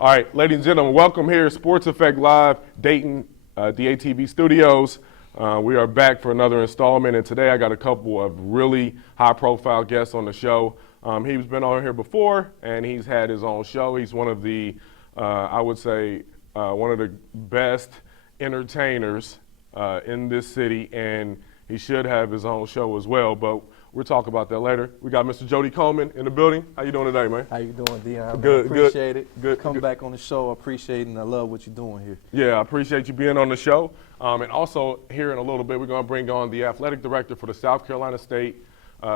All right, ladies and gentlemen, welcome here at Sports Effect Live, Dayton, DATV Studios. We are back for another installment, and today I got a couple of really high-profile guests on the show. He's been on here before, and he's had his own show. He's one of the, I would say, one of the best entertainers in this city, and he should have his own show as well, but we'll talk about that later. We got Mr. Jody Coleman in the building. How you doing today, man? How you doing, Dion? Good, appreciate it. Good. Come back on the show. I appreciate it, and I love what you're doing here. Yeah, I appreciate you being on the show. And also, here in a little bit, we're going to bring on the athletic director for the South Carolina State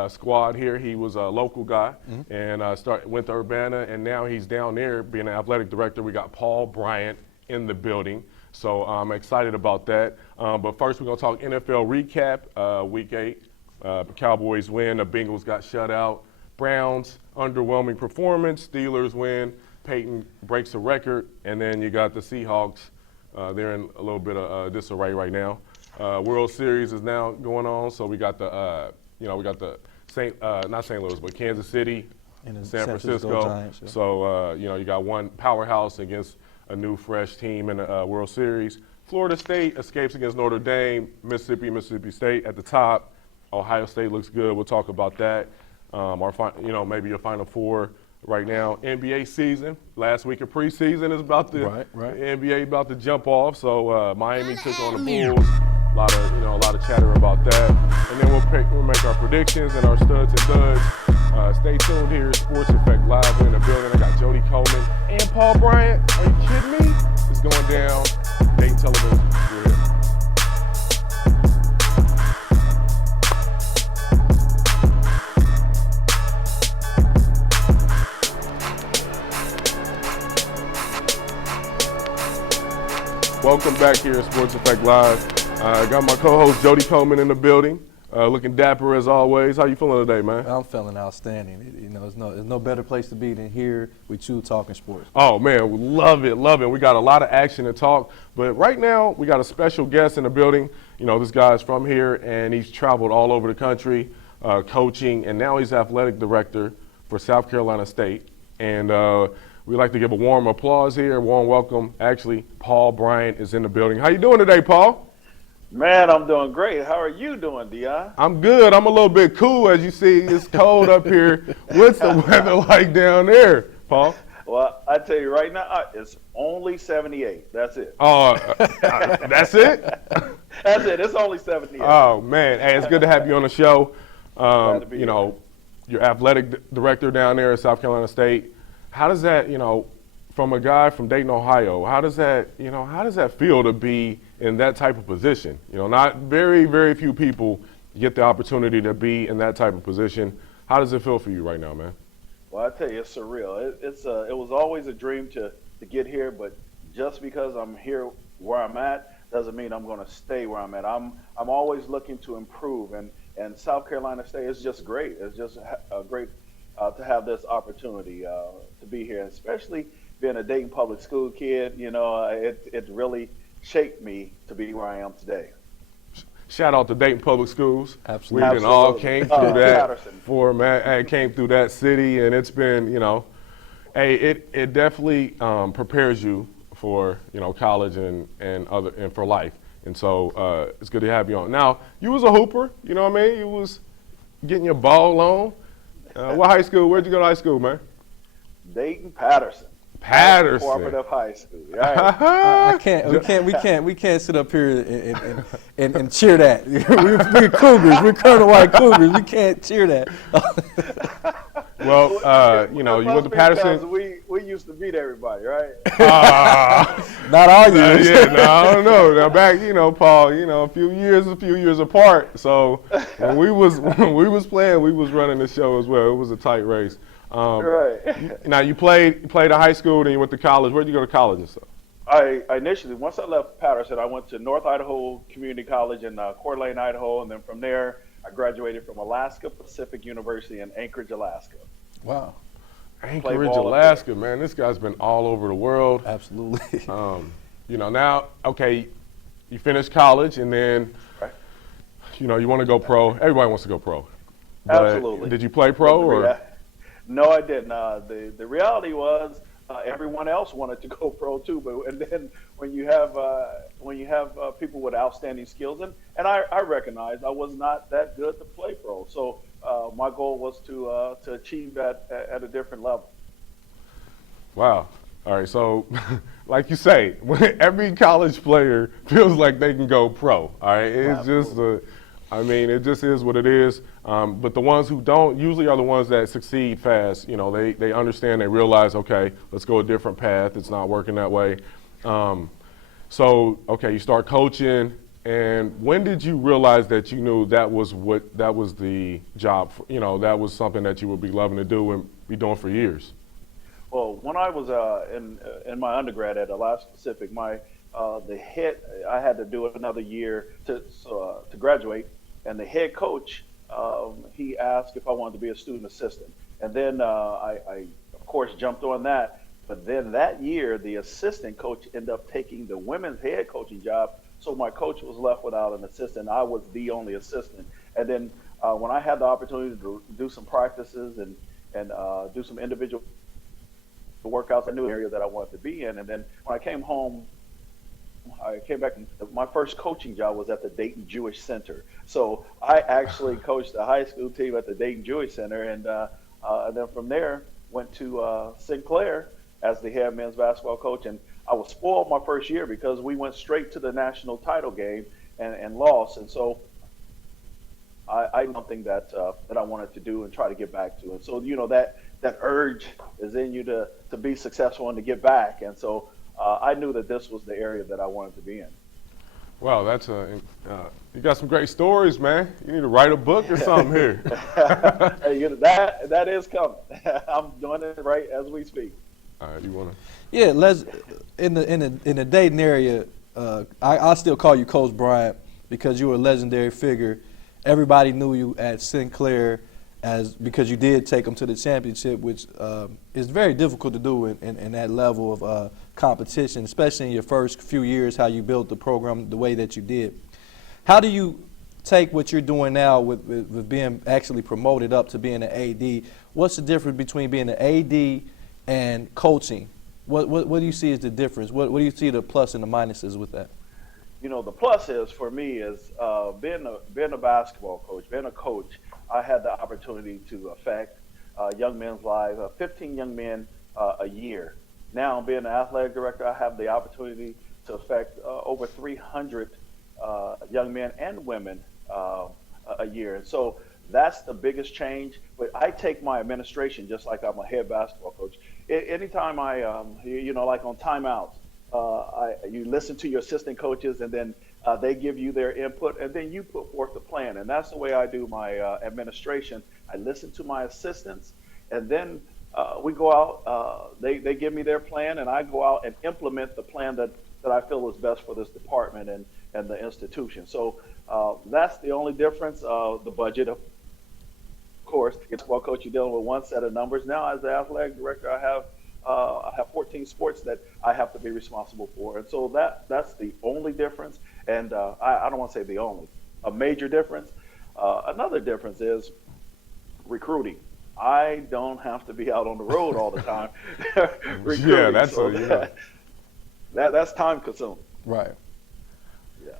squad here. He was a local guy and went to Urbana, and now he's down there being an athletic director. We got Paul Bryant in the building. So I'm excited about that. But first, we're going to talk NFL recap, Week 8. Cowboys win, the Bengals got shut out. Browns, underwhelming performance. Steelers win. Peyton breaks a record. And then you got the Seahawks. They're in a little bit of disarray right now. World Series is now going on. So we got the, not St. Louis, but Kansas City, and San Francisco. Giants, yeah. So, you got one powerhouse against a new, fresh team in the World Series. Florida State escapes against Notre Dame. Mississippi State at the top. Ohio State looks good. We'll talk about that. Maybe your Final Four right now. NBA season. Last week of preseason is about to NBA about to jump off. So Miami took on the Bulls. A lot of chatter about that. And then we'll make our predictions and our studs and duds. Stay tuned here. Sports Effect Live. We're in the building. I got Jody Coleman and Paul Bryant. Are you kidding me? It's going down. Dayton Television. We're here. Welcome back here at Sports Effect Live. I got my co-host Jody Coleman in the building, looking dapper as always. How you feeling today, man? I'm feeling outstanding. There's no better place to be than here with you talking sports. Oh man, we love it. We got a lot of action to talk, but right now we got a special guest in the building. This guy's from here and he's traveled all over the country, coaching, and now he's athletic director for South Carolina State. And we'd like to give a warm applause here, warm welcome. Actually, Paul Bryant is in the building. How you doing today, Paul? Man, I'm doing great. How are you doing, Dion? I'm good. I'm a little bit cool, as you see. It's cold up here. What's the weather like down there, Paul? Well, I tell you right now, it's only 78. That's it. Oh, that's it? That's it. It's only 78. Oh, man. Hey, it's good to have you on the show. Glad to be here. You're athletic director down there at South Carolina State. How does that, from a guy from Dayton, Ohio, how does that feel to be in that type of position? Not very, very few people get the opportunity to be in that type of position. How does it feel for you right now, man? Well, I tell you, it's surreal. It was always a dream to get here, but just because I'm here where I'm at doesn't mean I'm going to stay where I'm at. I'm always looking to improve, and South Carolina State is just great. It's just great to have this opportunity to be here, especially being a Dayton public school kid. It really shaped me to be where I am today. Shout out to Dayton Public Schools. Absolutely. We all came through Patterson. came through that city, and it's been, it definitely prepares you for, college and for life. And so it's good to have you on. Now, you was a hooper, you know what I mean? You was getting your ball on. What high school? Where'd you go to high school, man? Dayton Patterson. Cooperative High School. Right. We can't sit up here and cheer that. We're Cougars. We're Colonel White Cougars. We can't cheer that. Well, you went to Patterson. We used to beat everybody, right? Not all years. I don't know. Now back, Paul, a few years apart. So when we was playing, we was running the show as well. It was a tight race. Right. Now you played in high school, then you went to college. Where'd you go to college and stuff? I initially, once I left Patterson, I went to North Idaho Community College in Coeur d'Alene, Idaho, and then from there, I graduated from Alaska Pacific University in Anchorage, Alaska. Wow. Anchorage, Alaska, man. This guy's been all over the world. Absolutely. Now, okay, you finished college, and then, you want to go pro. Everybody wants to go pro. But Absolutely. Did you play pro or? No, I didn't. The reality was everyone else wanted to go pro too. But and then when you have people with outstanding skills, and I recognize I was not that good to play pro, so my goal was to achieve that at a different level. Wow. All right. So, like you say, every college player feels like they can go pro. All right. It's just I mean, it just is what it is. But the ones who don't usually are the ones that succeed fast. You know, they understand, they realize, okay, let's go a different path. It's not working that way. So, okay, you start coaching. And when did you realize that you knew that was the job? You know, that was something that you would be loving to do and be doing for years? Well, when I was in my undergrad at Alaska Pacific, I had to do another year to graduate, and the head coach he asked if I wanted to be a student assistant, and then I of course jumped on that. But then that year, the assistant coach ended up taking the women's head coaching job, so my coach was left without an assistant. I was the only assistant, and then when I had the opportunity to do some practices and do some individual workouts, I knew an area that I wanted to be in. And then when I came home, I came back, and my first coaching job was at the Dayton Jewish Center. So I actually coached the high school team at the Dayton Jewish Center, and then from there went to Sinclair as the head men's basketball coach. And I was spoiled my first year because we went straight to the national title game and lost. And so I something that I wanted to do and try to get back to. And so, you know, that urge is in you to be successful and to get back. And so I knew that this was the area that I wanted to be in. Wow, that's you got some great stories, man. You need to write a book or something here. Hey, that is coming. I'm doing it right as we speak. All right, you wanna? Yeah, in the Dayton area, I still call you Coach Bryant because you were a legendary figure. Everybody knew you at Sinclair because you did take them to the championship, which is very difficult to do in that level of competition, especially in your first few years, how you built the program the way that you did. How do you take what you're doing now with being actually promoted up to being an AD? What's the difference between being an AD and coaching? What do you see as the difference? What do you see the plus and the minuses with that? You know, the plus is for me is being a basketball coach, being a coach. I had the opportunity to affect young men's lives, 15 young men a year. Now, being an athletic director, I have the opportunity to affect over 300 young men and women a year. And so that's the biggest change. But I take my administration just like I'm a head basketball coach. Anytime like on timeouts, you listen to your assistant coaches, and then they give you their input, and then you put forth the plan. And that's the way I do my administration. I listen to my assistants, and then we go out. They give me their plan, and I go out and implement the plan that I feel is best for this department and the institution. So that's the only difference. The budget, of course, as a basketball coach, you're dealing with one set of numbers. Now, as the athletic director, I have 14 sports that I have to be responsible for. And so that's the only difference. And I don't want to say the only, a major difference. Another difference is recruiting. I don't have to be out on the road all the time recruiting. Yeah, that's time consuming. Right. Yeah.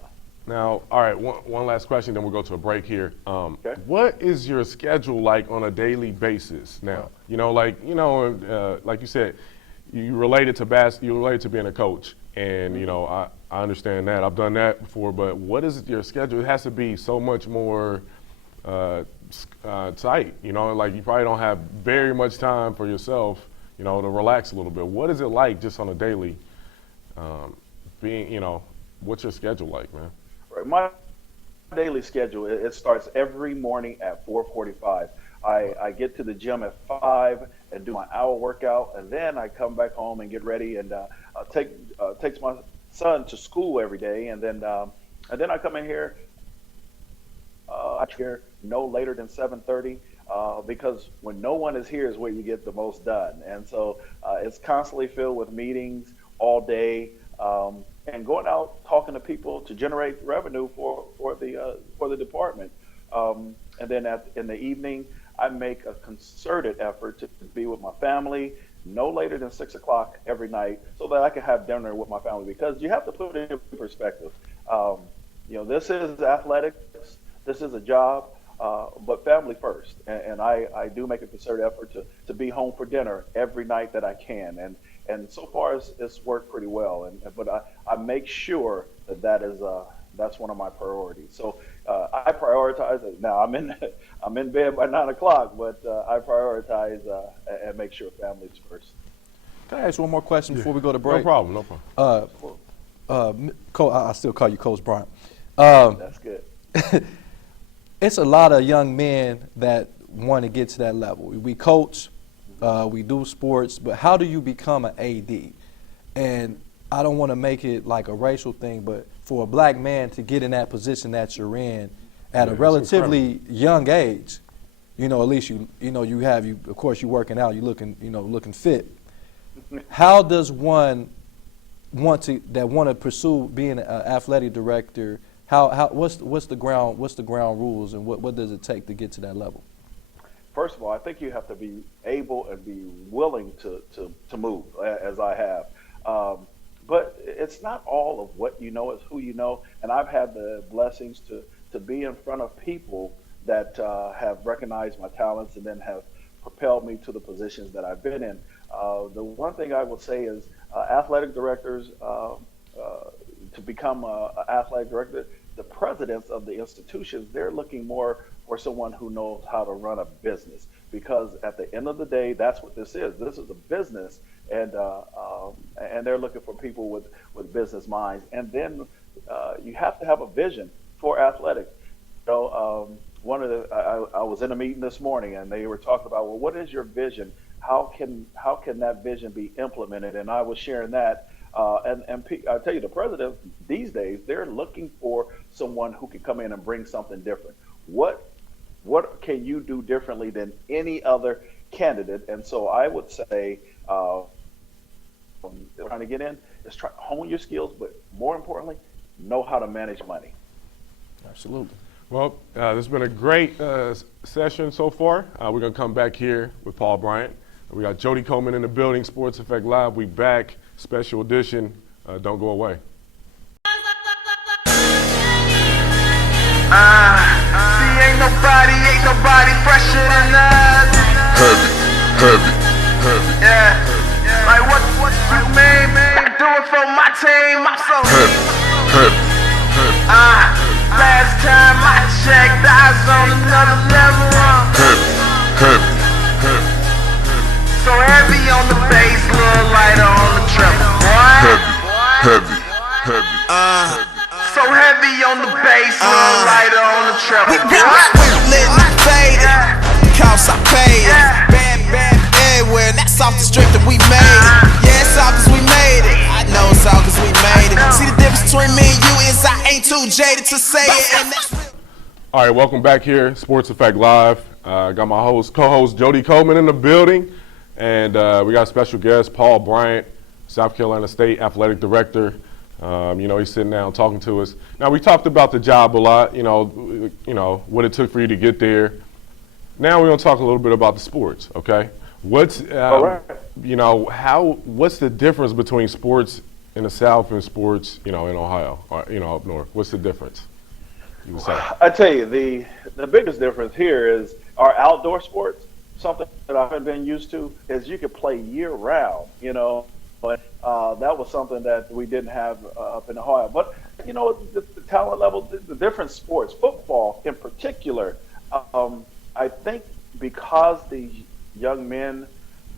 Now, all right, one last question, then we'll go to a break here. Okay. What is your schedule like on a daily basis now? You know, like you said, you related to being a coach, and you know, I understand that. I've done that before, but what is your schedule? It has to be so much more tight. You know, like you probably don't have very much time for yourself, you know, to relax a little bit. What is it like just on a daily what's your schedule like, man? Right. My daily schedule, it starts every morning at 4:45. I get to the gym at 5 and do my hour workout, and then I come back home and get ready and takes my son to school every day, and then I come in here. I here no later than 7:30 because when no one is here is where you get the most done, and so it's constantly filled with meetings all day. And going out talking to people to generate revenue for the department, and then in the evening I make a concerted effort to be with my family, no later than 6 o'clock every night so that I can have dinner with my family, because you have to put it in perspective. Um, this is athletics, this is a job, but family first. And I do make a concerted effort to be home for dinner every night that I can. And so far it's worked pretty well. But I make sure that's one of my priorities. So I prioritize it. Now I'm in bed by 9 o'clock, but I prioritize and make sure family's first. Can I ask one more question before we go to break? No problem, no problem. I still call you Coach Bryant. That's good. It's a lot of young men that want to get to that level. We coach, we do sports, but how do you become an AD? And I don't want to make it like a racial thing, but for a black man to get in that position that you're in at a relatively young age, at least of course you're working out, you're looking fit. How does one want to pursue being an athletic director? What's the ground rules, and what does it take to get to that level? First of all, I think you have to be able and be willing to move, as I have. But it's not all of what you know, it's who you know. And I've had the blessings to be in front of people that have recognized my talents and then have propelled me to the positions that I've been in. The one thing I will say is athletic directors, to become an athletic director, the presidents of the institutions, they're looking more for someone who knows how to run a business, because at the end of the day, that's what this is. This is a business, and they're looking for people with business minds. And then you have to have a vision for athletics. I was in a meeting this morning, and they were talking about, well, what is your vision? How can that vision be implemented? And I was sharing that. And I tell you, the president these days, they're looking for someone who can come in and bring something different. What can you do differently than any other candidate? And so I would say, trying to get in is hone your skills, but more importantly, know how to manage money. Absolutely. Well, this has been a great session so far. We're going to come back here with Paul Bryant. We got Jody Coleman in the building, Sports Effect Live. We back, special edition. Don't go away. See, ain't nobody fresher than us. Heavy. Yeah. Like what you mean, man? Do it for my team. I'm so heavy. Last time I checked, I was on another level. Heavy. So heavy on the bass, little lighter on the treble. Heavy. So heavy on the bass, little lighter on the treble. Lit and faded, cost I paid it. Bad everywhere, and that's off the strip that we made it. Yeah, it's off cause we made it. I know it's all cause we made it. See the difference between me and you is I ain't too jaded to say it, and that's real. All right, welcome back here, Sports Effect Live. Got my co-host Jody Coleman in the building, and we got a special guest, Paul Bryant, South Carolina State Athletic Director. He's sitting down talking to us. Now, we talked about the job a lot, what it took for you to get there. Now we're going to talk a little bit about the sports, okay? What's what's the difference between sports in the South and sports, in Ohio, or, up north? What's the difference, you would say? I tell you, the biggest difference here is our outdoor sports. Something that I haven't been used to is you could play year round, But that was something that we didn't have up in Ohio. But, the talent level, the different sports, football in particular, I think because these young men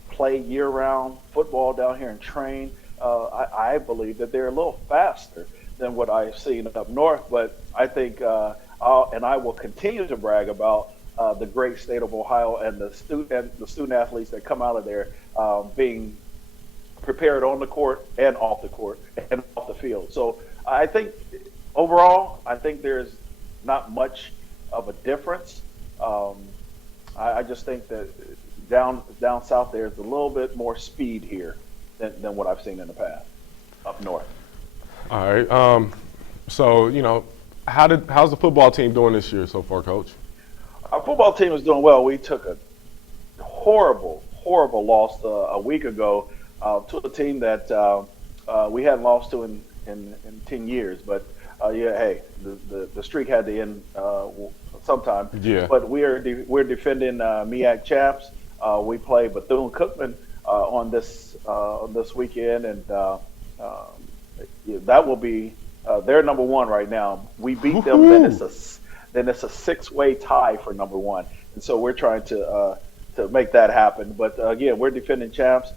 play year-round football down here and train, I believe that they're a little faster than what I've seen up north. But I think, I will continue to brag about the great state of Ohio and the student athletes that come out of there being prepared on the court and off the court and off the field. So I think overall, there's not much of a difference. I just think that down south there's a little bit more speed here than what I've seen in the past up north. All right. So how's the football team doing this year so far, Coach? Our football team is doing well. We took a horrible horrible loss a week ago to a team that we hadn't lost to in 10 years. But yeah, hey, the streak had to end sometime. Yeah. But we're defending MEAC champs. We play Bethune-Cookman on this weekend, and that will be they're number one right now. We beat them, then it's a 6-way tie for number one, and so we're trying to make that happen. But again, we're defending champs.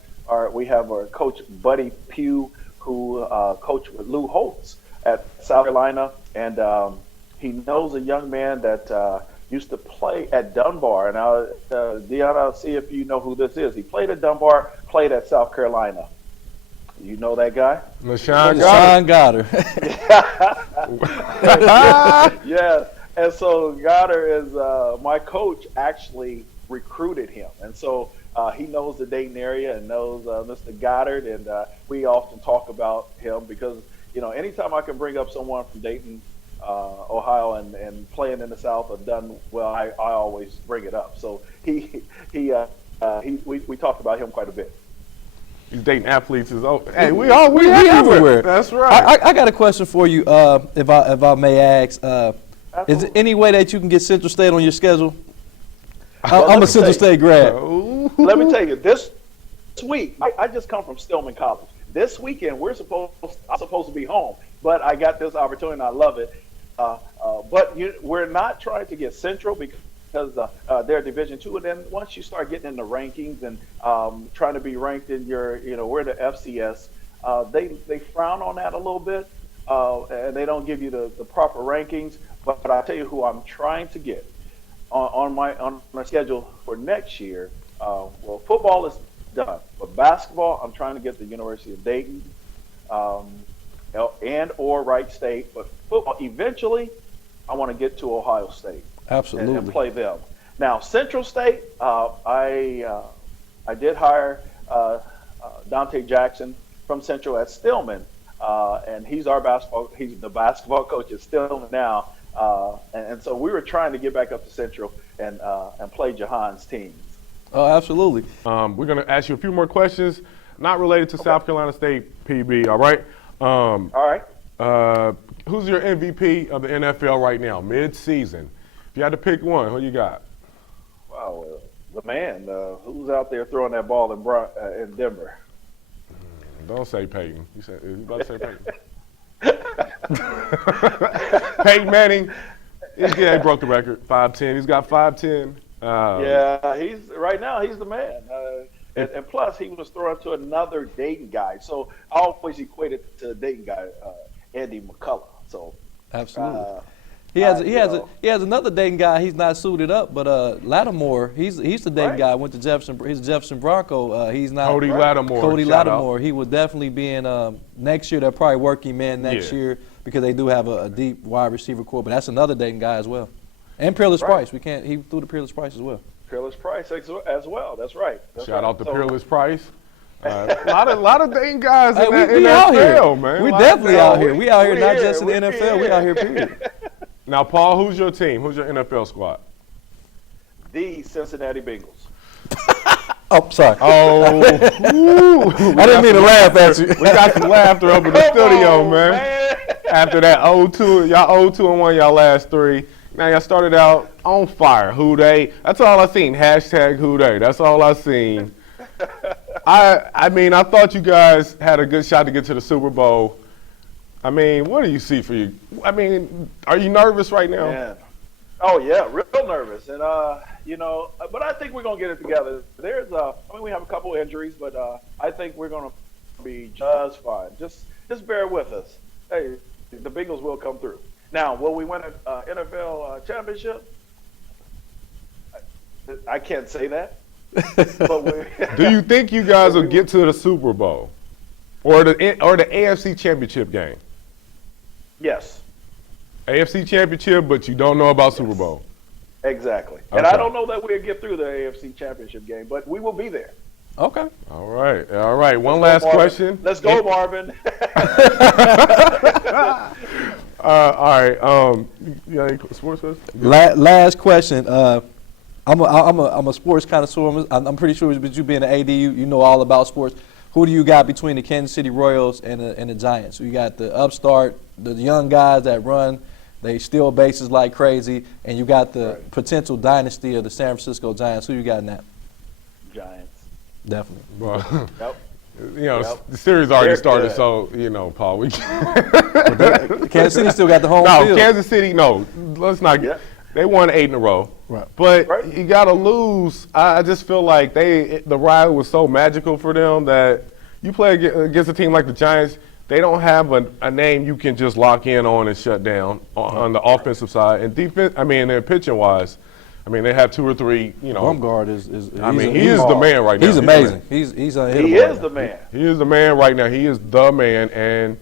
We have our coach Buddy Pugh, who coached with Lou Holtz at South Carolina, and he knows a young man that used to play at Dunbar. And Deon, I'll see if you know who this is. He played at Dunbar, played at South Carolina. You know that guy? LaShawn Goddard. Yeah, and so Goddard is my coach. Actually recruited him, and so he knows the Dayton area and knows Mr. Goddard, and we often talk about him because anytime I can bring up someone from Dayton, Ohio, and playing in the South have done well, I always bring it up. So we talked about him quite a bit. These Dayton athletes is over. Hey, we everywhere. That's right. I got a question for you, if I may ask. Is there any way that you can get Central State on your schedule? I'm a Central State grad. Let me tell you, this week, I just come from Stillman College. This weekend, I'm supposed to be home, but I got this opportunity and I love it. But we're not trying to get Central because they're Division II, and then once you start getting in the rankings and trying to be ranked in we're the FCS, they frown on that a little bit, and they don't give you the proper rankings. But I tell you who I'm trying to get on my schedule for next year. Well, football is done, but basketball, I'm trying to get the University of Dayton and or Wright State. But football, eventually, I want to get to Ohio State. Absolutely. And play them. Now, Central State, I did hire Dante Jackson from Central at Stillman, and he's the basketball coach at Stillman now. And so we were trying to get back up to Central and play Jahan's teams. Oh, absolutely. We're going to ask you a few more questions, not related to South Carolina State PB, all right? All right. Who's your MVP of the NFL right now, mid-season? If you had to pick one, who you got? Wow, the man. Who's out there throwing that ball in Denver? Don't say Peyton. You about to say Peyton. Peyton Manning. He broke the record, 5'10". He's got 5'10". Yeah, he's the man. And plus, he was thrown to another Dayton guy. So I always equate it to a Dayton guy, Andy McCullough. So absolutely. He has another Dayton guy. He's not suited up, but Lattimore. He's the Dayton guy. Went to Jefferson. He's a Jefferson Bronco. He's not Cody Lattimore. Cody Lattimore. He would definitely be in next year. They're probably working man next year because they do have a deep wide receiver core. But that's another Dayton guy as well. And Peerless Price. He threw the Peerless Price as well. Peerless Price as well. That's right. Shout out to Peerless Price. A lot of Dayton guys in that we NFL, out here. man. We definitely out here. We out here not just in the NFL. We out here, period. Now, Paul, who's your team? Who's your NFL squad? The Cincinnati Bengals. Oh, sorry. Oh, I didn't mean to laugh at you. We got some laughter up in the studio, man. After that 0-2, y'all 0-2-1 y'all last three. Now y'all started out on fire. Who they? That's all I seen. Hashtag who they. That's all I seen. I mean, I thought you guys had a good shot to get to the Super Bowl. I mean, what do you see for you? I mean, are you nervous right now? Yeah. Oh yeah, real nervous, and but I think we're gonna get it together. We have a couple injuries, but I think we're gonna be just fine. Just bear with us. Hey, the Bengals will come through. Now, will we win an NFL championship? I can't say that. But do you think you guys will get to the Super Bowl or the AFC Championship game? Yes. AFC Championship, but you don't know about Super Bowl. Exactly. Okay. And I don't know that we'll get through the AFC Championship game, but we will be there. Okay. All right. One last question. Let's go, Marvin. All right. You got any sports questions? Last question. I'm a sports connoisseur. I'm pretty sure with you being an AD, you know all about sports. Who do you got between the Kansas City Royals and the Giants? So you got the upstart, the young guys that run, they steal bases like crazy, and you got the potential dynasty of the San Francisco Giants. Who you got in that? Giants. Definitely. Well, Yep. you know, Yep. the series already They're started, good. so, you know, Paul, we Kansas City still got the home No, field. Kansas City, no. Let's not Yeah. get. They won 8 in a row. Right. But Right. you got to lose. I just feel like the ride was so magical for them that you play against a team like the Giants, they don't have a name you can just lock in on and shut down on the offensive side. And defense, I mean, and pitching-wise, I mean, they have 2 or 3, you know. Bumgard is I mean, he is the man right now. He's amazing. He's unhittable. He is the man. He is the man right now. He is the man, and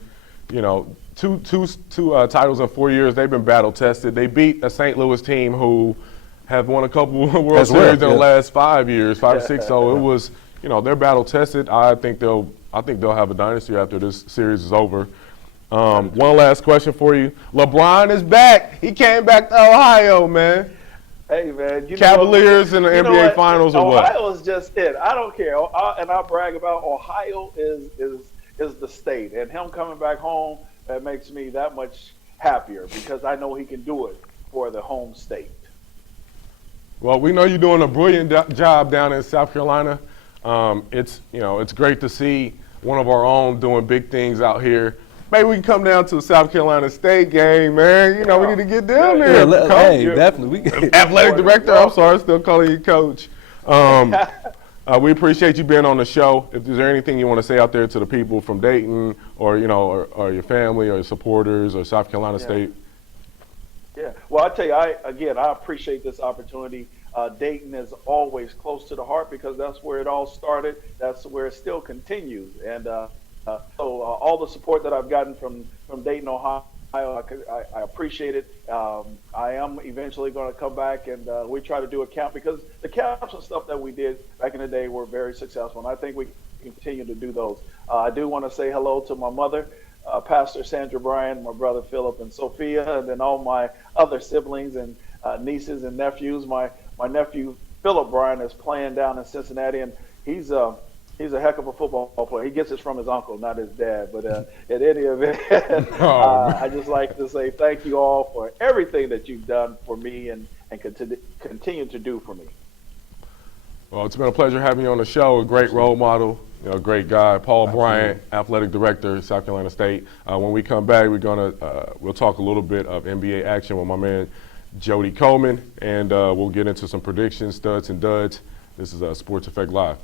you know, two titles in 4 years. They've been battle tested. They beat a St. Louis team who have won a couple World As well, Series in the yeah. last 5 years, 5 or 6. So it was, you know, they're battle tested. I think they'll have a dynasty after this series is over. One last question for you. LeBron is back. He came back to Ohio, man. Hey, man. You Cavaliers in the you know NBA what? Finals or what? Ohio is just it. I don't care. And I brag about Ohio is the state. And him coming back home, that makes me that much happier because I know he can do it for the home state. Well, we know you're doing a brilliant job down in South Carolina. It's great to see one of our own doing big things out here. Maybe we can come down to the South Carolina State game, man. You know, we need to get down there. Hey, definitely. Athletic director, I'm sorry, still calling you coach. We appreciate you being on the show. If there's anything you want to say out there to the people from Dayton or, you know, or your family or your supporters or South Carolina State. Yeah. Well, I tell you, I appreciate this opportunity. Dayton is always close to the heart because that's where it all started. That's where it still continues. And so all the support that I've gotten from Dayton, Ohio, I appreciate it. I am eventually going to come back and we try to do a camp because the camps and stuff that we did back in the day were very successful. And I think we can continue to do those. I do want to say hello to my mother, Pastor Sandra Bryan, my brother Philip and Sophia, and then all my other siblings and nieces and nephews. My nephew Philip Bryan is playing down in Cincinnati, and he's a heck of a football player. He gets it from his uncle, not his dad. But at any event, I just like to say thank you all for everything that you've done for me and continue to do for me. Well, it's been a pleasure having you on the show. A great role model, you know, a great guy. Paul Bryant, athletic director, South Carolina State. When we come back, we'll talk a little bit of NBA action with my man Jody Coleman, and we'll get into some predictions, studs and duds. This is Sports Effect Live.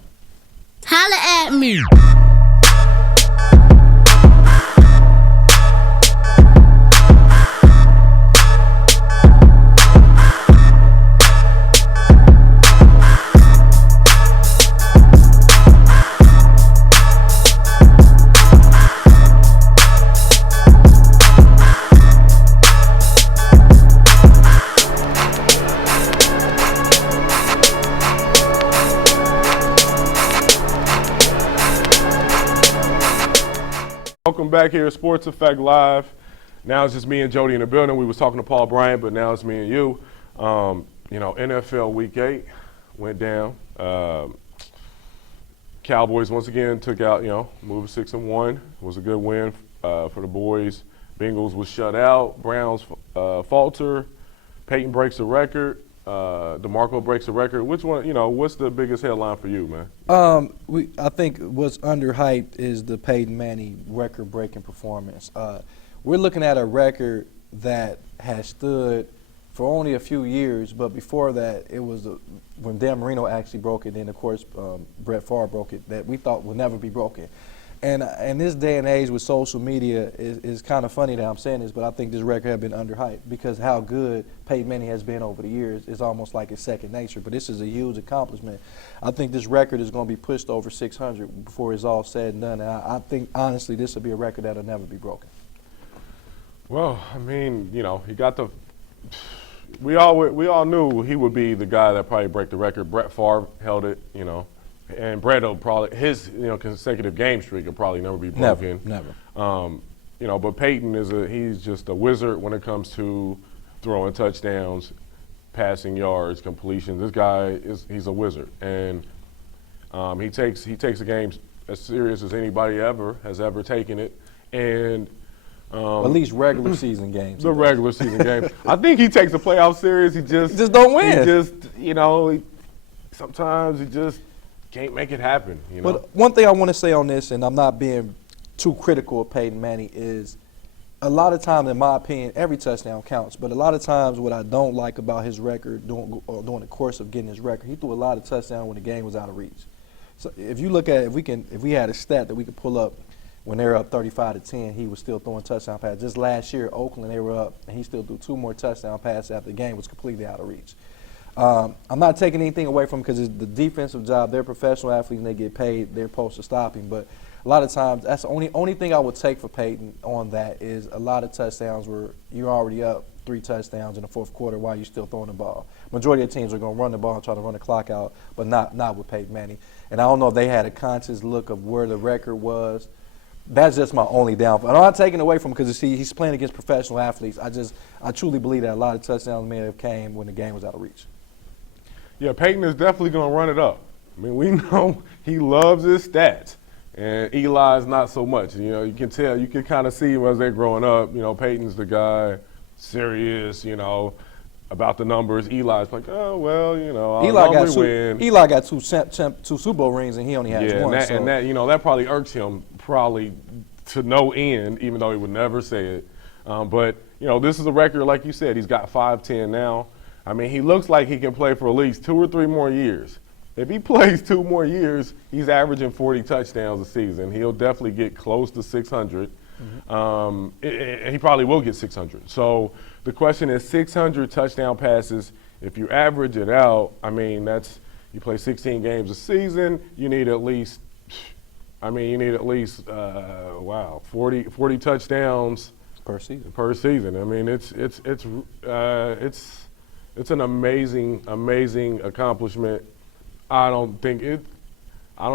Holla at me. Welcome back here at Sports Effect Live. Now it's just me and Jody in the building. We was talking to Paul Bryant, but now it's me and you. You know, NFL Week 8 went down. Cowboys once again took out, you know, moved 6-1. It was a good win for the boys. Bengals was shut out. Browns falter. Peyton breaks the record. DeMarco breaks the record. Which one, you know, what's the biggest headline for you, man? I think what's underhyped is the Peyton Manning record-breaking performance. We're looking at a record that has stood for only a few years, but before that, it was when Dan Marino actually broke it, and of course Brett Favre broke it, that we thought would never be broken. And in this day and age with social media, it's kind of funny that I'm saying this, but I think this record has been underhyped because how good Peyton Manning has been over the years is almost like his second nature. But this is a huge accomplishment. I think this record is going to be pushed over 600 before it's all said and done. And I think, honestly, this will be a record that will never be broken. Well, I mean, you know, he got the. We all knew he would be the guy that probably break the record. Brett Favre held it, you know. And Brett will probably, his consecutive game streak will probably never be broken. Never. You know, but Peyton he's just a wizard when it comes to throwing touchdowns. passing yards, completions. This guy he's a wizard, and he takes the game as serious as anybody has ever taken it, and at least regular season games. the regular season games. I think he takes the playoffs serious. He just don't win. He just sometimes he just can't make it happen. But one thing I want to say on this, and I'm not being too critical of Peyton Manning, is a lot of times, in my opinion, every touchdown counts. But a lot of times, what I don't like about his record during the course of getting his record, he threw a lot of touchdowns when the game was out of reach. So if you look at if we had a stat that we could pull up when they were up 35-10, he was still throwing touchdown passes. Just last year, Oakland, they were up, and he still threw 2 more touchdown passes after the game was completely out of reach. I'm not taking anything away from him because it's the defensive job. They're professional athletes and they get paid. They're supposed to stop him. But a lot of times, that's the only thing I would take for Peyton on that is a lot of touchdowns where you're already up 3 touchdowns in the fourth quarter while you're still throwing the ball. Majority of teams are going to run the ball and try to run the clock out, but not with Peyton Manning. And I don't know if they had a conscious look of where the record was. That's just my only downfall. I'm not taking away from him because he's playing against professional athletes. I truly believe that a lot of touchdowns may have came when the game was out of reach. Yeah, Peyton is definitely going to run it up. I mean, we know he loves his stats, and Eli's not so much. You can tell, you can kind of see him as they're growing up. Peyton's the guy, serious, about the numbers. Eli's like, oh, well, I'll win. Eli got two Super Bowl rings, and he only has one. And that probably irks him to no end, even though he would never say it. But this is a record, like you said, he's got 5-10 now. I mean, he looks like he can play for at least 2 or 3 more years. If he plays 2 more years, he's averaging 40 touchdowns a season. He'll definitely get close to 600. He probably will get 600. So the question is 600 touchdown passes. If you average it out, I mean, you play 16 games a season. You need at least 40 touchdowns per season. I mean, it's an amazing accomplishment. I don't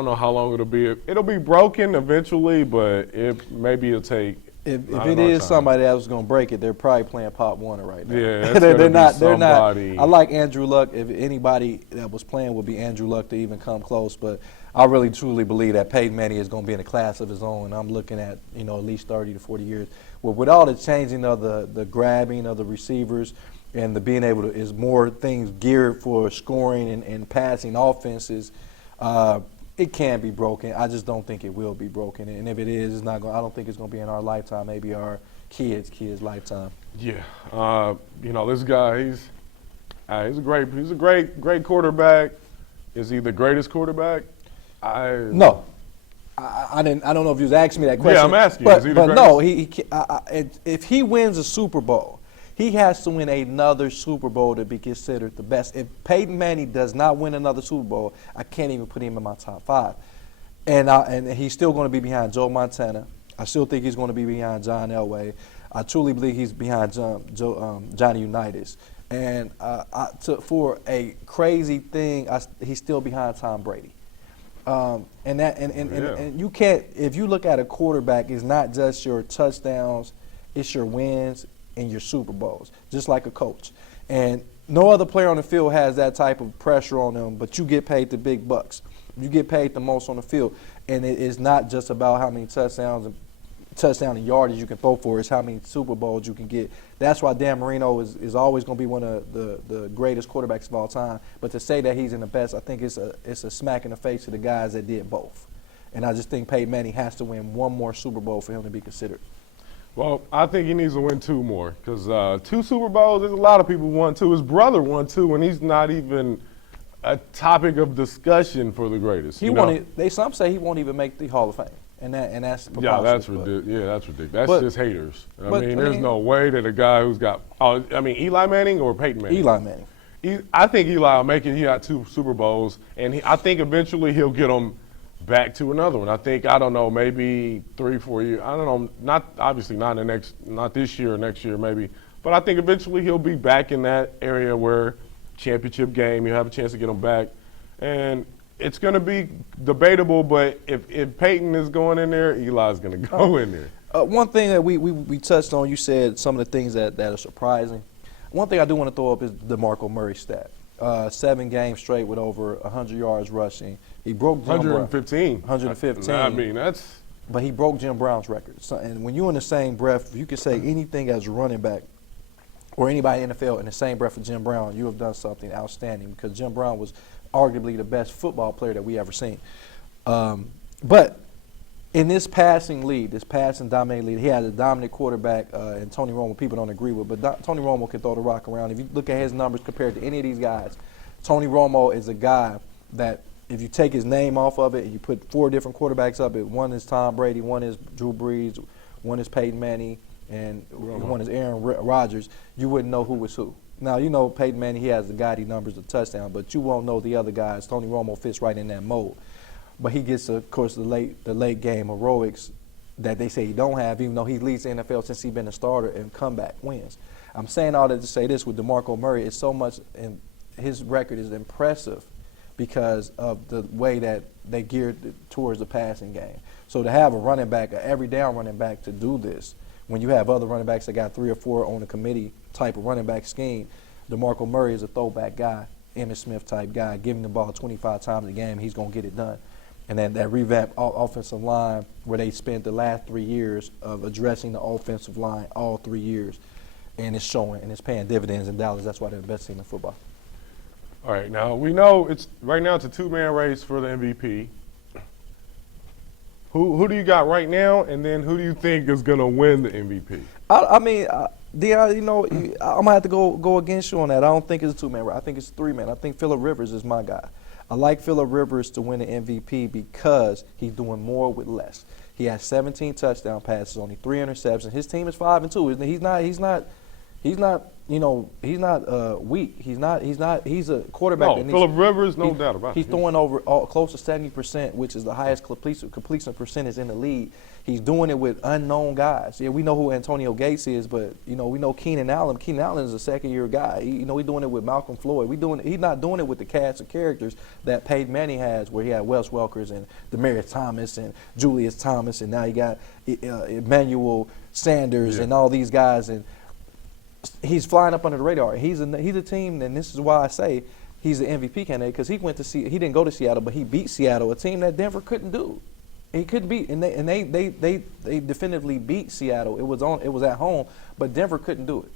know how long it'll be. It'll be broken eventually, but maybe it'll take. If it is somebody that was going to break it, they're probably playing Pop Warner right now. Yeah, they're not. Somebody. I like Andrew Luck. If anybody that was playing would be Andrew Luck to even come close, but I really truly believe that Peyton Manning is going to be in a class of his own. And I'm looking at at least 30 to 40 years. Well, with all the changing of the grabbing of the receivers and the being able to is more things geared for scoring and passing offenses. It can be broken. I just don't think it will be broken. And if it is, it's not going. I don't think it's going to be in our lifetime. Maybe our kids' lifetime. Yeah. This guy, he's a great quarterback. Is he the greatest quarterback? No. I don't know if you was asking me that question. Yeah, I'm asking. But, is he the but greatest? no, if he wins a Super Bowl, he has to win another Super Bowl to be considered the best. If Peyton Manning does not win another Super Bowl, I can't even put him in my top 5. And he's still going to be behind Joe Montana. I still think he's going to be behind John Elway. I truly believe he's behind Johnny Unitas. And for a crazy thing, he's still behind Tom Brady. And you can't. If you look at a quarterback, it's not just your touchdowns, it's your wins and your Super Bowls, just like a coach. And no other player on the field has that type of pressure on them, but you get paid the big bucks. You get paid the most on the field. And it is not just about how many touchdowns and yardage you can throw for, it's how many Super Bowls you can get. That's why Dan Marino is always going to be one of the greatest quarterbacks of all time. But to say that he's in the best, I think it's a smack in the face to the guys that did both. And I just think Peyton Manning has to win one more Super Bowl for him to be considered. Well, I think he needs to win 2 more because 2 Super Bowls, there's a lot of people who won 2. His brother won 2, and he's not even a topic of discussion for the greatest. Some say he won't even make the Hall of Fame, and that's preposterous. Yeah, that's ridiculous. That's ridiculous. That's just haters. I mean, there's no way that a guy who's got Eli Manning or Peyton Manning? Eli Manning. I think Eli will make it. He got 2 Super Bowls, and I think eventually he'll get them back to another one. I think, maybe 3-4 years. I don't know. Not this year or next year maybe. But I think eventually he'll be back in that area where championship game, you have a chance to get him back. And it's going to be debatable, but if Peyton is going in there, Eli's going to go in there. One thing that we touched on, you said some of the things that are surprising. One thing I do want to throw up is DeMarco Murray's stat. 7 games straight with over 100 yards rushing. He broke Jim 115. 115. I mean, that's. But he broke Jim Brown's record. So, and when you're in the same breath, you can say anything as a running back or anybody in the NFL in the same breath with Jim Brown, you have done something outstanding because Jim Brown was arguably the best football player that we ever seen. But in this passing lead, this passing dominating lead, he has a dominant quarterback, and Tony Romo, people don't agree with, but Tony Romo can throw the rock around. If you look at his numbers compared to any of these guys, Tony Romo is a guy that if you take his name off of it and you put 4 different quarterbacks up it, one is Tom Brady, one is Drew Brees, one is Peyton Manning, and one is Aaron Rodgers, you wouldn't know who was who. Now, you know Peyton Manning, he has the gaudy numbers of touchdown, but you won't know the other guys. Tony Romo fits right in that mold. But he gets, of course, the late game heroics that they say he don't have, even though he leads the NFL since he's been a starter and comeback wins. I'm saying all that to say this with DeMarco Murray, it's so much, and his record is impressive because of the way that they geared towards the passing game. So to have a running back, an every down running back to do this, when you have other running backs that got 3 or 4 on the committee type of running back scheme, DeMarco Murray is a throwback guy, Emmitt Smith type guy, giving the ball 25 times a game, he's going to get it done. And then that revamped offensive line where they spent the last 3 years of addressing the offensive line all 3 years, and it's showing and it's paying dividends in Dallas. That's why they're the best team in football. All right, now we know right now it's a 2-man race for the MVP. Who do you got right now, and then who do you think is going to win the MVP? I mean, Deion, you know, I'm going to have to go against you on that. I don't think it's a 2-man race. I think it's a 3-man. I think Phillip Rivers is my guy. I like Phillip Rivers to win the MVP because he's doing more with less. He has 17 touchdown passes, only 3 interceptions. His team is 5-2. He's not weak. He's a quarterback. No, Phillip Rivers, no doubt about it. He's throwing over close to 70%, which is the highest completion percentage in the league. He's doing it with unknown guys. Yeah, we know who Antonio Gates is, but we know Keenan Allen. Keenan Allen is a second-year guy. He's doing it with Malcolm Floyd. He's not doing it with the cast of characters that Peyton Manning has, where he had Wes Welkers and Demaryius Thomas and Julius Thomas, and now he got Emmanuel Sanders and all these guys, and he's flying up under the radar. He's a team, and this is why I say he's an MVP candidate, because he didn't go to Seattle, but he beat Seattle, a team that Denver couldn't do. He couldn't beat, and they definitively beat Seattle. It was at home, but Denver couldn't do it.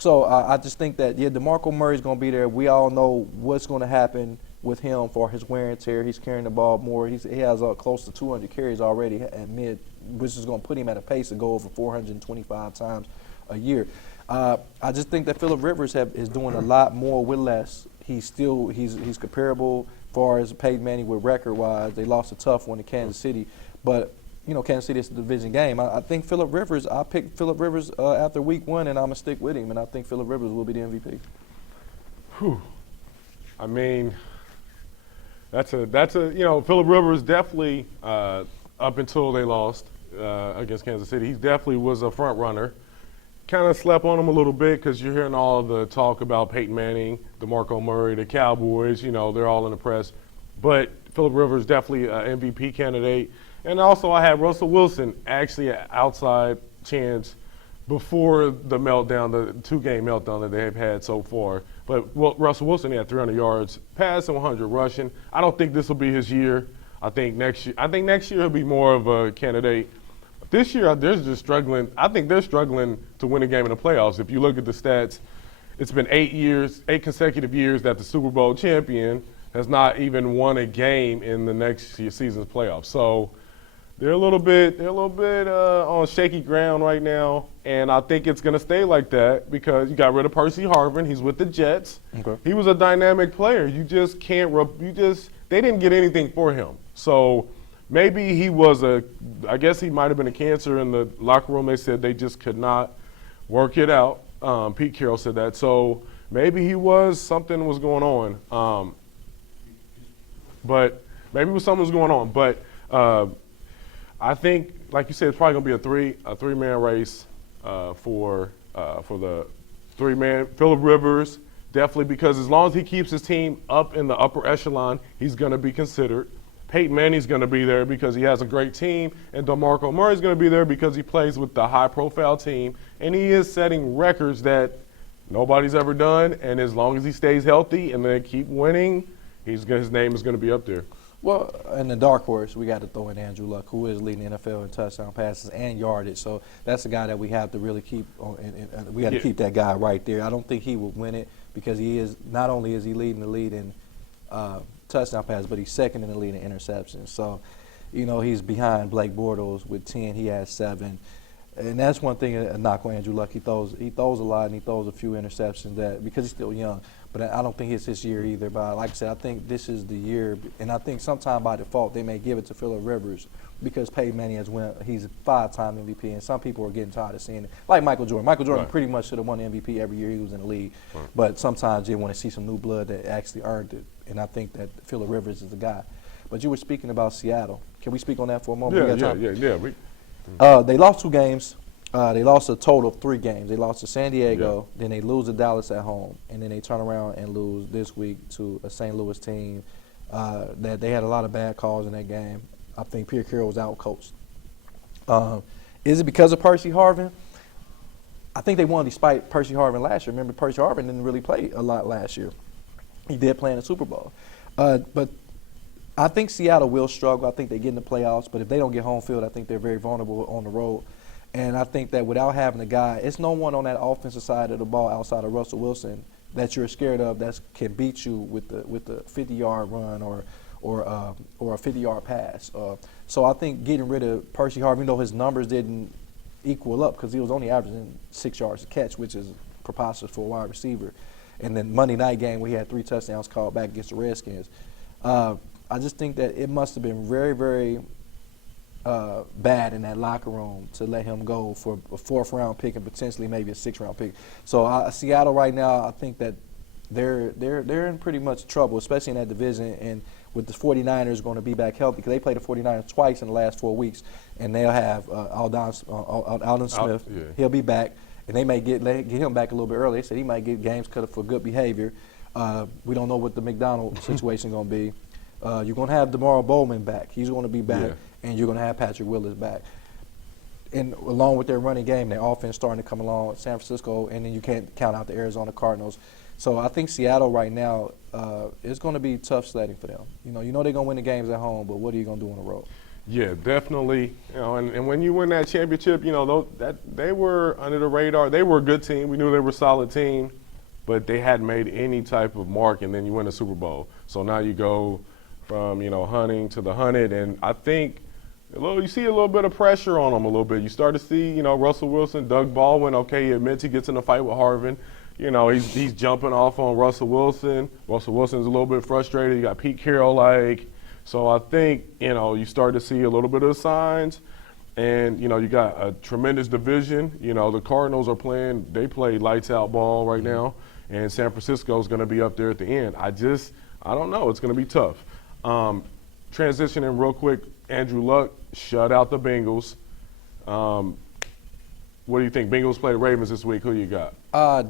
So I just think that DeMarco Murray's going to be there. We all know what's going to happen with him for his wear and tear. He's carrying the ball more. He has close to 200 carries already at mid, which is going to put him at a pace to go over 425 times a year. I just think that Phillip Rivers is doing a lot more with less. He's comparable as far as Peyton Manning with record-wise. They lost a tough one to Kansas City, but Kansas City is a division game. I think Phillip Rivers. I picked Phillip Rivers after week 1, and I'm gonna stick with him. And I think Phillip Rivers will be the MVP. Whew. I mean, that's Phillip Rivers definitely up until they lost against Kansas City. He definitely was a front runner. Kind of slept on him a little bit because you're hearing all the talk about Peyton Manning, DeMarco Murray, the Cowboys. They're all in the press. But Phillip Rivers definitely an MVP candidate. And also I had Russell Wilson actually an outside chance before the meltdown, the 2-game meltdown that they've had so far. But Russell Wilson had 300 yards passing, 100 rushing. I don't think this will be his year. I think next year he'll be more of a candidate. This year, they're just struggling. I think they're struggling to win a game in the playoffs. If you look at the stats, it's been 8 consecutive years that the Super Bowl champion has not even won a game in the next season's playoffs. So they're a little bit on shaky ground right now, and I think it's going to stay like that because you got rid of Percy Harvin. He's with the Jets. Okay. He was a dynamic player. You just can't. They didn't get anything for him. So. Maybe I guess he might have been a cancer in the locker room. They said they just could not work it out. Pete Carroll said that. So maybe something was going on. But maybe something was going on. But I think, like you said, it's probably going to be a 3-man race for the 3-man. Phillip Rivers, definitely, because as long as he keeps his team up in the upper echelon, he's going to be considered. Peyton Manning's going to be there because he has a great team, and DeMarco Murray's going to be there because he plays with the high-profile team, and he is setting records that nobody's ever done. And as long as he stays healthy and they keep winning, his name is going to be up there. Well, in the dark horse, we got to throw in Andrew Luck, who is leading the NFL in touchdown passes and yardage. So that's a guy that we have to really keep on. And we got to keep that guy right there. I don't think he will win it because he is not only is he leading the lead in touchdown passes, but he's second in the lead in interceptions. So, you know, he's behind Blake Bortles with 10. He has 7. And that's one thing, a knock on Andrew Luck. He throws a lot and he throws a few interceptions because he's still young. But I don't think it's this year either. But like I said, I think this is the year. And I think sometime by default they may give it to Phillip Rivers because Peyton Manning has won. He's a 5-time MVP, and some people are getting tired of seeing it. Like Michael Jordan. Michael Jordan pretty much should have won the MVP every year he was in the league. Right. But sometimes you want to see some new blood that actually earned it. And I think that Phillip Rivers is the guy. But you were speaking about Seattle. Can we speak on that for a moment? Yeah. They lost 2 games. They lost a total of 3 games. They lost to San Diego, then they lose to Dallas at home, and then they turn around and lose this week to a St. Louis team that they had a lot of bad calls in that game. I think Pierre Carroll was out-coached. Is it because of Percy Harvin? I think they won despite Percy Harvin last year. Remember, Percy Harvin didn't really play a lot last year. He did play in the Super Bowl. But I think Seattle will struggle. I think they get in the playoffs, but if they don't get home field, I think they're very vulnerable on the road. And I think that without having a guy, it's no one on that offensive side of the ball outside of Russell Wilson that you're scared of that can beat you with the 50-yard run or a 50-yard pass. So I think getting rid of Percy Harvin, even though his numbers didn't equal up because he was only averaging 6 yards a catch, which is preposterous for a wide receiver. And then Monday night game, we had 3 touchdowns called back against the Redskins. I just think that it must have been very, very bad in that locker room to let him go for a 4th-round pick and potentially maybe a 6th-round pick. So Seattle right now, I think that they're in pretty much trouble, especially in that division. And with the 49ers going to be back healthy, because they played the 49ers twice in the last 4 weeks, and they'll have Aldon Smith. Yeah. He'll be back, and they may get him back a little bit early. They said he might get games cut for good behavior. We don't know what the McDonald situation is going to be. You're going to have DeMar Bowman back. He's going to be back. Yeah. And you're going to have Patrick Willis back. And along with their running game, their offense starting to come along, San Francisco, and then you can't count out the Arizona Cardinals. So I think Seattle right now is going to be tough sledding for them. You know they're going to win the games at home, but what are you going to do on the road? Yeah, definitely. You know, and when you win that championship, you know, they were under the radar. They were a good team. We knew they were a solid team, but they hadn't made any type of mark, and then you win the Super Bowl. So now you go from, hunting to the hunted, and I think you see a little bit of pressure on him a little bit. You start to see, Russell Wilson, Doug Baldwin, okay, he admits he gets in a fight with Harvin. He's jumping off on Russell Wilson. Russell Wilson's a little bit frustrated. You got Pete Carroll, so I think, you start to see a little bit of signs. And, you got a tremendous division. The Cardinals they play lights out ball right now. And San Francisco's going to be up there at the end. I don't know. It's going to be tough. Transitioning real quick, Andrew Luck shut out the Bengals. What do you think? Bengals play the Ravens this week. Who you got?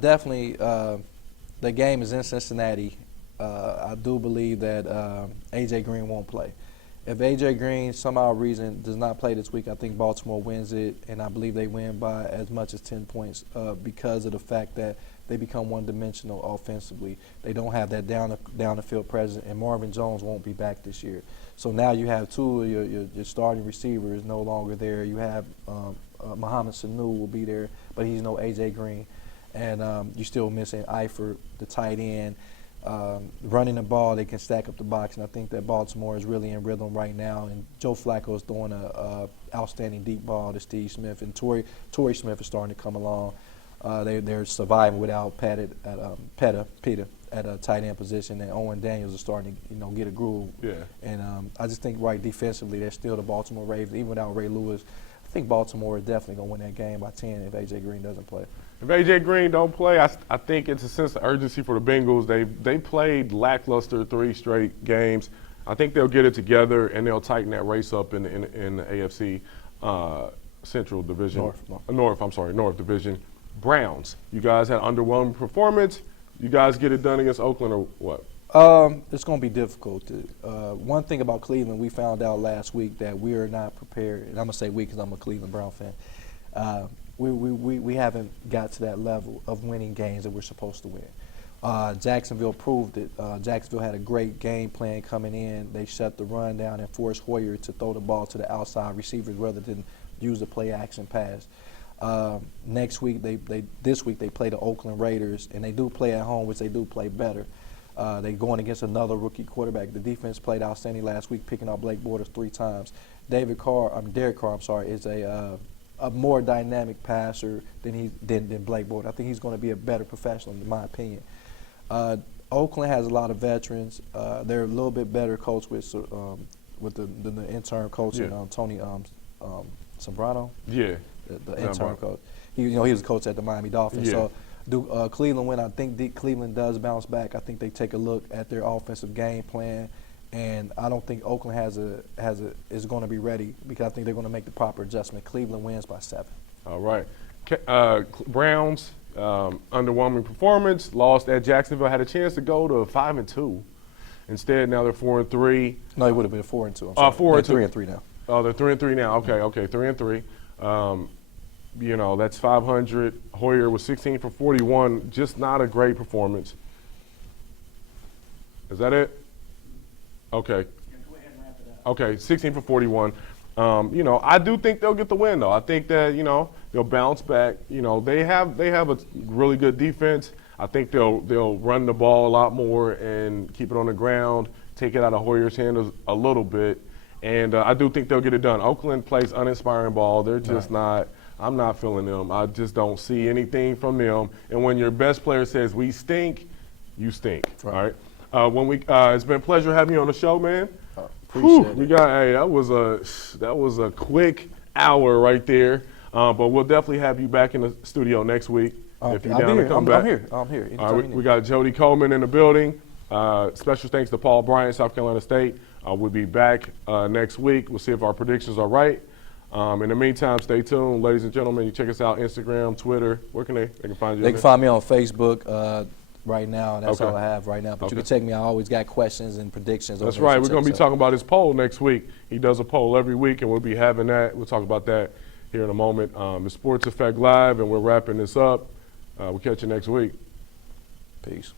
Definitely. The game is in Cincinnati. I do believe that A.J. Green won't play. If A.J. Green, somehow reason, does not play this week, I think Baltimore wins it, and I believe they win by as much as 10 points because of the fact that they become one-dimensional offensively. They don't have that down the field presence, and Marvin Jones won't be back this year. So now you have 2 of your starting receivers no longer there. You have Mohamed Sanu will be there, but he's no A.J. Green. And you're still missing Eifert, the tight end. Running the ball, they can stack up the box, and I think that Baltimore is really in rhythm right now. And Joe Flacco is throwing a outstanding deep ball to Steve Smith, and Torrey Smith is starting to come along. They're surviving without Peter at a tight end position, and Owen Daniels is starting to get a groove. Yeah. And I just think defensively they're still the Baltimore Ravens, even without Ray Lewis. I think Baltimore is definitely going to win that game by 10 if A.J. Green doesn't play. If A.J. Green don't play, I think it's a sense of urgency for the Bengals. They played lackluster 3 straight games. I think they'll get it together, and they'll tighten that race up in the AFC Central Division. North Division. Browns, you guys had underwhelming performance. You guys get it done against Oakland or what? It's going to be difficult. One thing about Cleveland, we found out last week that we are not prepared, and I'm going to say we because I'm a Cleveland Brown fan. we haven't got to that level of winning games that we're supposed to win. Jacksonville proved it. Jacksonville had a great game plan coming in. They shut the run down and forced Hoyer to throw the ball to the outside receivers rather than use the play action pass. Next week, this week they play the Oakland Raiders, and they do play at home, which they do play better. They going against another rookie quarterback. The defense played outstanding last week, picking up Blake Bortles 3 times. Derek Carr, is a more dynamic passer than Blake Bortles. I think he's going to be a better professional, in my opinion. Oakland has a lot of veterans. They're a little bit better coached with the intern coach, Tony Sombrano. Yeah. The intern coach. He was a coach at the Miami Dolphins. Yeah. So Cleveland win. I think Cleveland does bounce back. I think they take a look at their offensive game plan, and I don't think Oakland is going to be ready because I think they're going to make the proper adjustment. Cleveland wins by 7. All right. Browns, underwhelming performance, lost at Jacksonville, had a chance to go to 5-2. Instead, now they're 4-3. No, it would have been 4-2. I'm sorry. 4-2. 3-3 now. Oh, they're 3-3 now. Okay, 3-3. That's 500. Hoyer was 16 for 41. Just not a great performance. Is that it? Okay. Okay, 16 for 41. I do think they'll get the win, though. I think that they'll bounce back. They have a really good defense. I think they'll run the ball a lot more and keep it on the ground, take it out of Hoyer's hand a little bit. And I do think they'll get it done. Oakland plays uninspiring ball. They're just not – I'm not feeling them. I just don't see anything from them. And when your best player says, we stink, you stink. Right. All right? It's been a pleasure having you on the show, man. Appreciate it. That was a quick hour right there. But we'll definitely have you back in the studio next week if you're down to come back. I'm here. All right, we got Jody Coleman in the building. Special thanks to Paul Bryant, South Carolina State. We'll be back next week. We'll see if our predictions are right. In the meantime, stay tuned. Ladies and gentlemen, you check us out, Instagram, Twitter. Where can they can find you? They can find me on Facebook right now. That's Okay. all I have right now. But Okay. you can check me. I always got questions and predictions. That's right. We're going to be talking about his poll next week. He does a poll every week, and we'll be having that. We'll talk about that here in a moment. It's Sports Effect Live, and we're wrapping this up. We'll catch you next week. Peace.